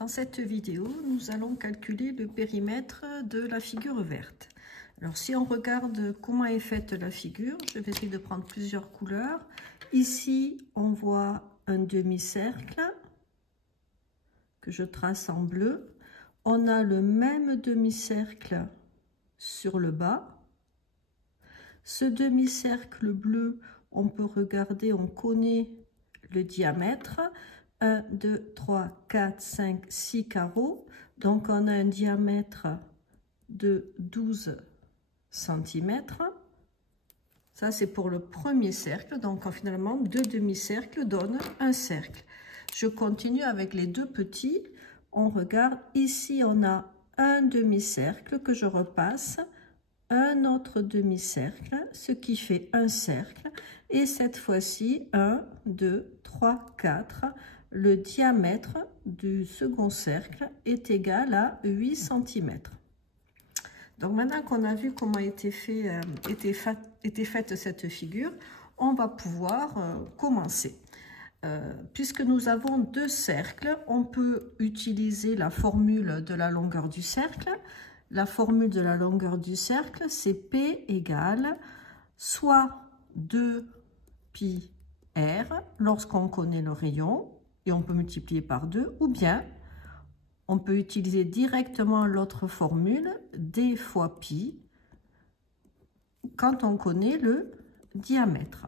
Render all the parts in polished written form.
Dans cette vidéo, nous allons calculer le périmètre de la figure verte. Alors, si on regarde comment est faite la figure, je vais essayer de prendre plusieurs couleurs. Ici, on voit un demi-cercle que je trace en bleu. On a le même demi-cercle sur le bas. Ce demi-cercle bleu, on peut regarder, on connaît le diamètre. 1, 2, 3, 4, 5, 6 carreaux. Donc, on a un diamètre de 12 cm. Ça, c'est pour le premier cercle. Donc, finalement, deux demi-cercles donnent un cercle. Je continue avec les deux petits. On regarde. Ici, on a un demi-cercle que je repasse. Un autre demi-cercle, ce qui fait un cercle. Et cette fois-ci, 1, 2, 3, 4. Le diamètre du second cercle est égal à 8 cm. Donc maintenant qu'on a vu comment était faite cette figure, on va pouvoir commencer. Puisque nous avons deux cercles, on peut utiliser la formule de la longueur du cercle. La formule de la longueur du cercle, c'est P égale soit 2pi r lorsqu'on connaît le rayon, et on peut multiplier par 2, ou bien on peut utiliser directement l'autre formule, d fois pi, quand on connaît le diamètre.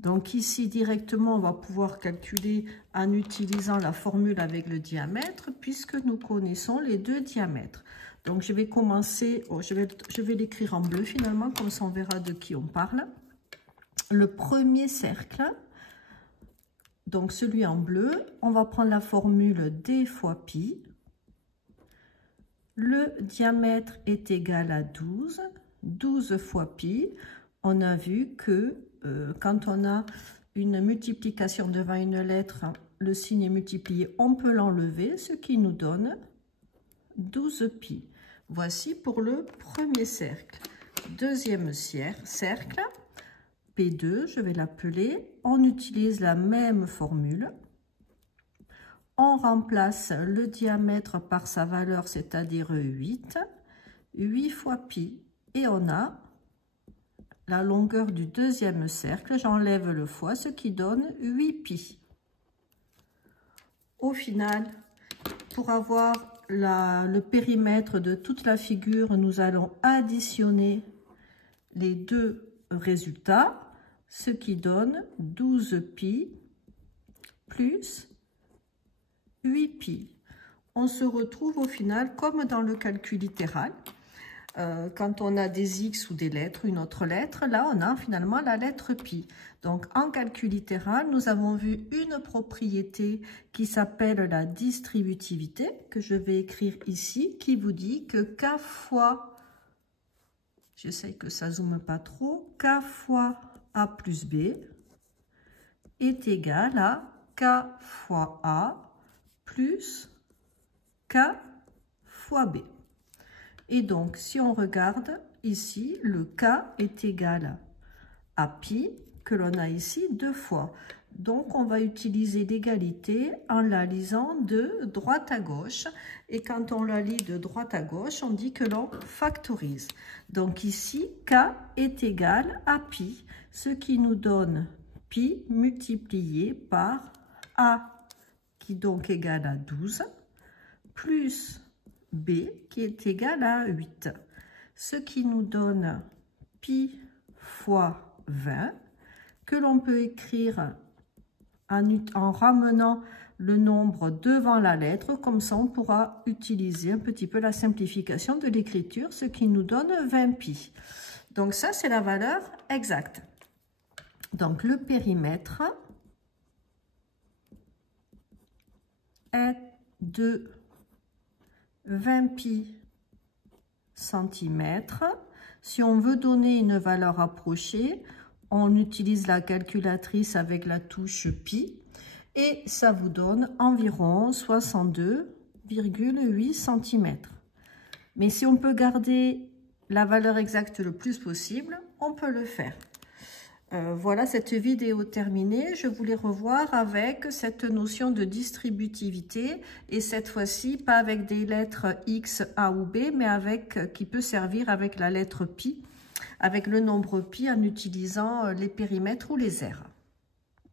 Donc ici, directement, on va pouvoir calculer en utilisant la formule avec le diamètre, puisque nous connaissons les deux diamètres. Donc je vais commencer, je vais l'écrire en bleu finalement, comme ça on verra de qui on parle. Le premier cercle, donc celui en bleu, on va prendre la formule d fois pi. Le diamètre est égal à 12. 12 fois pi, on a vu que quand on a une multiplication devant une lettre, le signe est multiplié, on peut l'enlever, ce qui nous donne 12 pi. Voici pour le premier cercle. Deuxième cercle, P2, je vais l'appeler. On utilise la même formule. On remplace le diamètre par sa valeur, c'est-à-dire 8. 8 fois pi. Et on a la longueur du deuxième cercle. J'enlève le fois, ce qui donne 8 pi. Au final, pour avoir le périmètre de toute la figure, nous allons additionner les deux résultats, ce qui donne 12 pi plus 8 pi. On se retrouve au final comme dans le calcul littéral. Quand on a des x ou des lettres, une autre lettre, là on a finalement la lettre pi. Donc en calcul littéral, nous avons vu une propriété qui s'appelle la distributivité, que je vais écrire ici, qui vous dit que k fois, j'essaye que ça zoome pas trop, k fois a plus b est égal à k fois a plus k fois b. Et donc, si on regarde ici, le k est égal à pi, que l'on a ici deux fois. Donc, on va utiliser l'égalité en la lisant de droite à gauche. Et quand on la lit de droite à gauche, on dit que l'on factorise. Donc ici, k est égal à pi, ce qui nous donne pi multiplié par a, qui donc égale à 12, plus b, qui est égal à 8. Ce qui nous donne pi fois 20, que l'on peut écrire en ramenant le nombre devant la lettre. Comme ça, on pourra utiliser un petit peu la simplification de l'écriture, ce qui nous donne 20 pi. Donc ça, c'est la valeur exacte. Donc le périmètre est de 20 pi centimètres. Si on veut donner une valeur approchée, on utilise la calculatrice avec la touche pi et ça vous donne environ 62,8 cm. Mais si on peut garder la valeur exacte le plus possible, on peut le faire. Voilà cette vidéo terminée. Je voulais revoir avec cette notion de distributivité et cette fois-ci pas avec des lettres X, A ou B, mais avec qui peut servir avec la lettre pi, avec le nombre pi en utilisant les périmètres ou les aires.